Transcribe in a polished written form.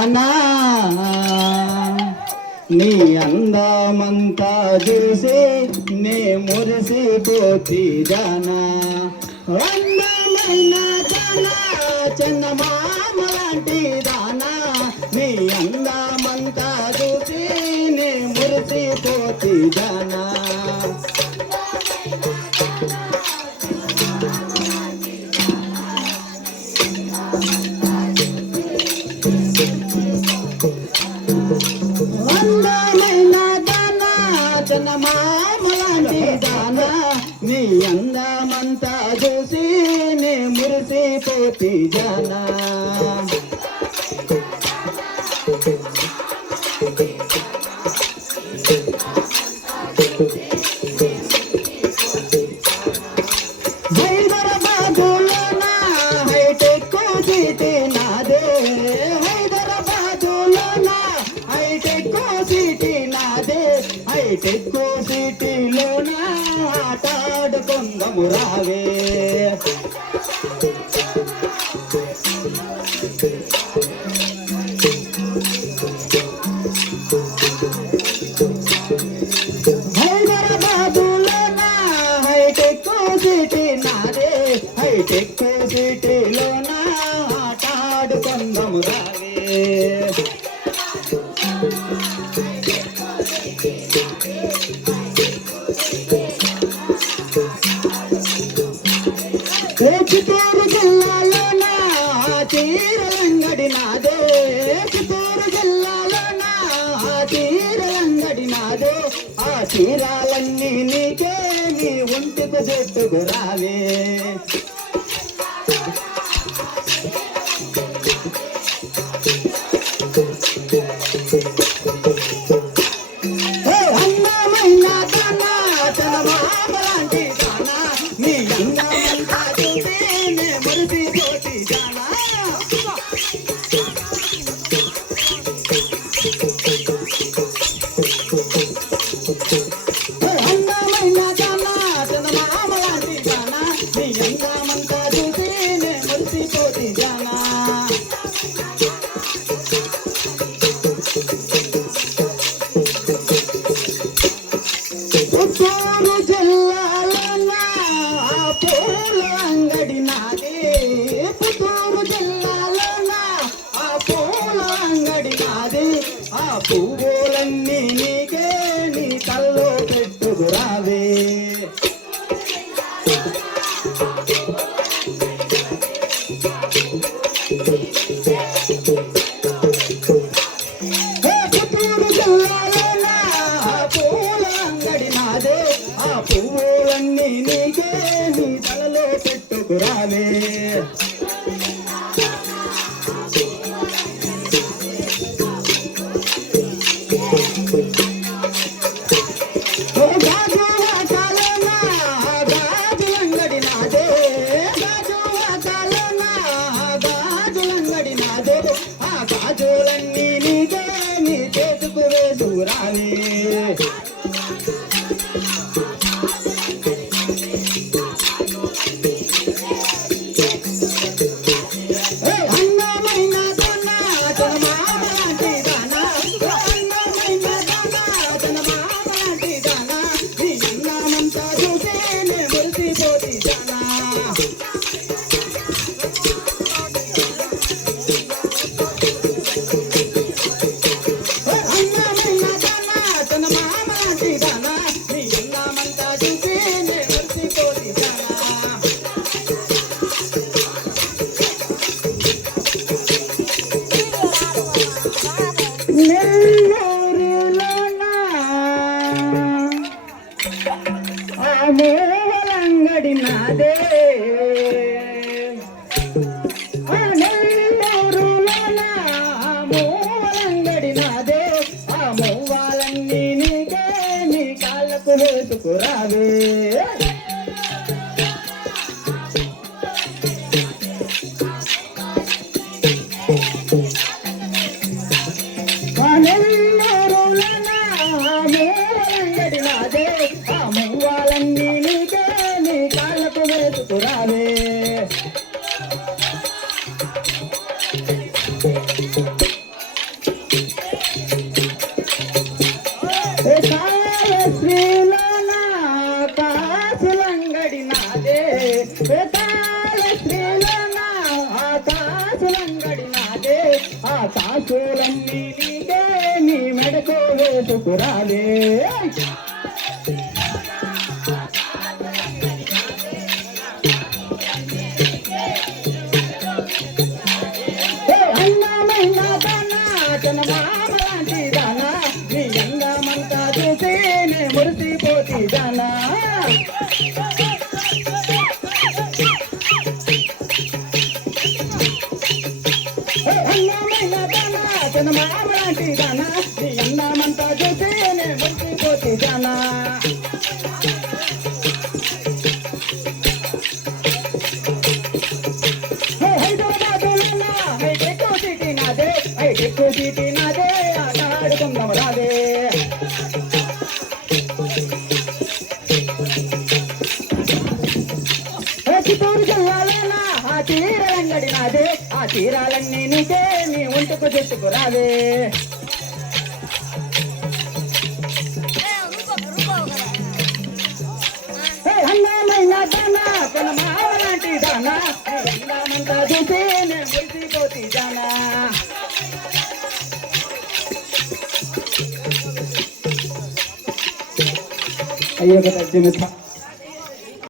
జానా నీ అందమంతా చూసి నే మురిసిపోతి జానా అందమైన జానా చందమామ లాంటి దానా నీ అందమంతా చూసి నే మురిసిపోతి జానా అందమైన దానా చందమామ లాంటి దానా నీ అందమంతా చూసి నే మురిసిపోతి జానా హైదరాబాదులోన హైటెక్ సిటీ నాదే హైదరాబాదులోన హైటెక్ సిటీ నాదే హైటెక్ సిటీలోన ఆటాడుకుందము రావే హైదరాబాదులోన హైటెక్ సిటీ నాదే హైటెక్ సిటీలోన ఆటాడుకుందము రావే చిత్తూరు జిల్లాలోన చీరలంగడి నాదే చిత్తూరు జిల్లాలోన చీరలంగడి నాదే ఆ చీరాలన్నీ నీకే నీ ఒంటికి జట్టుకు రావే అందమైన దానా చందమామ లాంటి దానా నీ అందమంతా చూసి నే మురిసిపోతి జానా అందమైన దానా చందమామ లాంటి దానా నీ అందమంతా చూసి నే మురిసిపోతి జానా పుత్తూరు జిల్లాలోన పూల అంగడి నాదే పుత్తూరు జిల్లాలోన పూల అంగడి నాదే ఆ పువ్వులన్నీ నీకే నీ కల్లో పెట్టుకు రావే పుత్తూరు జిల్లాలోన పూల అంగడి నాదే ఆ పువ్వులన్నీ నీకే నీ తలలో పెట్టుకు రావే గాజువాకాలోన గాజులంగడి నాదే గాజువాకాలోన గాజులంగడి నాదే ఆ గాజులన్నీ నీకే నీ చేతుకు వేసుకు రావే అందమైన దానా చందమామ లాంటి దానా అందమైన దానా చందమామ లాంటి దానా నీ అందమంతా చూసి నే మురిసిపోతి జానా అందమైన దానా చందమామ లాంటి దానా నీ అందమంతా చూసి నే మురిసిపోతి జానా నెల్లూరులోన ఆ మూవలంగడి నాదే నెల్లూరులోన మూవలంగడి నాదే ఆ మూవాలన్నీ నీకే నీ కాళ్ళకు వేసుకు రావే నెల్లూరులోన మూవలంగడి నాదే ఆ మూవాలన్నీ నీకే నీ కాళ్ళకు వేసుకు రావే కాసులంగడి నాదే ఆ కాసులన్నీ నీకే నీ మెడకు వేసుకురాలే అన్నమైన దానా చందమామ లాంటి దానా నీ అందమంతా చూసి నే మురిసిపోతి దానా అన్నమైన దానా చందమామ లాంటి దానా నీ అందమంతా చూసి నే మురిసిపోతి దానా ఎక్కువ చీటి నాదే ఆట ఆడుకుందాం రాదే చిత్తూరు జిల్లాలోనా ఆ చీరలంగడి నాదే ఆ చీరాలన్నీ నీకే నీ ఒంటుకు చెట్టుకు రాదే అన్నమైన దానా తన మావ లాంటి దానా అందమంతా చూసి నేను మురిసిపోతి దానా అయ్యో